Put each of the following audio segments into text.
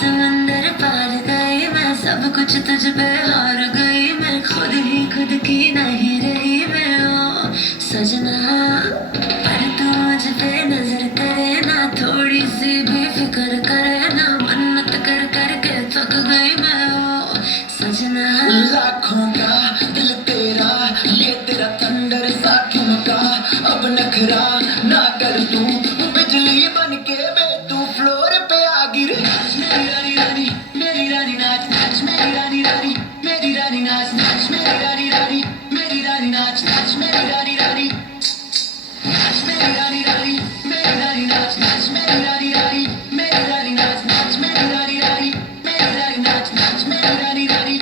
समंदर पार गई मैं, सब कुछ तुझ पे हार गई मैं, खुद ही खुद की नहीं रही मैं ओ सजना। पर तू मुझ पे नजर करे ना, थोड़ी सी भी फिक्र करे ना, मन्नत कर कर के थक गई मैं ओ सजना। लाखों का दिल तेरा, ये तेरा थंडर सा ठुमका, अब नखरा ना कर तू, बिजली बन के बे तू फ्लोर पे आ गिर। मेरी रानी रानी मेरी रानी नाच नाच, मेरी रानी रानी मेरी रानी नाच नाच, मेरी रानी रानी मेरी रानी नाच नाच, मेरी रानी रानी नाच, मेरी रानी रानी मेरी रानी नाच नाच, मेरी रानी रानी मेरी रानी नाच नाच, मेरी रानी रानी मेरी रानी नाच नाच, मेरी रानी रानी।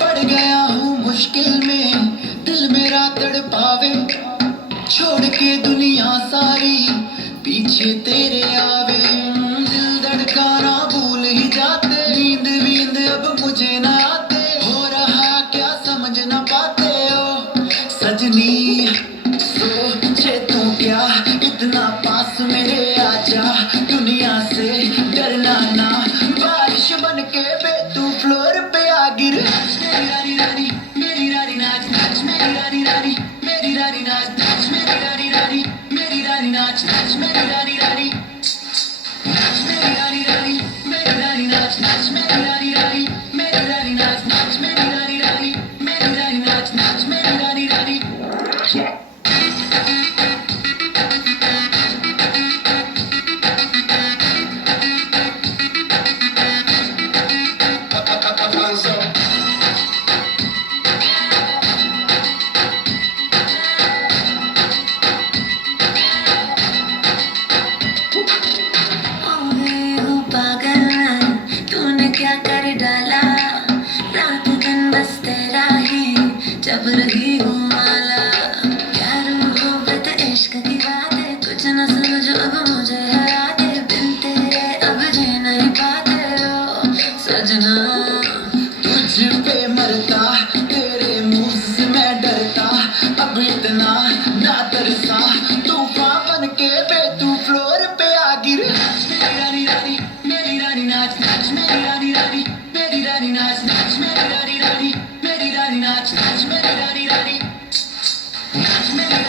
पड़ गया हूँ मुश्किल में, दिल मेरा तड़पावे, छोड़ के दुनिया सारी पीछे तेरे आवे। दिल धड़काना भूल ही जाते, नींद वींद अब मुझे ना आते, हो रहा क्या समझ ना पाते हो सजनी। सोचे तू क्या इतना पास मेरे आजा, दुनिया से डरना ना, बारिश बन के बे तू फ्लोर पे आ गिर। मेरी रानी रानी मेरी रानी नाच नाच, मेरी रानी रानी मेरी रानी नाच नाच, मेरी रानी रानी मेरी रानी नाच नाच, मेरी रानी रानी नाच, मेरी रानी रानी मेरी रानी नाच नाच, मेरी रानी रानी मेरी रानी नाच नाच, मेरी रानी रानी मेरी रानी नाच नाच, मेरी रानी रानी। पागल मैं, तूने क्या कर डाला, रात दिन बस तेरा ही जब रही हूँ माला। प्यार मोहब्बत इश्क की बात है, कुछ न समझो अब मुझे हरा दे, बिन तेरे अब जी नहीं पाते हो सजना। तुझ पे मरता तेरे मुंह से मैं डरता, अब इतना ना तरसा, तूफान बन के बे तू फ्लोर पे आ गिर। मेरी रानी रानी मेरी रानी नाच नाच, मेरी रानी रानी मेरी रानी नाच नाच, मेरी रानी रानी मेरी रानी नाच नाच, मेरी रानी रानी नाच, मेरी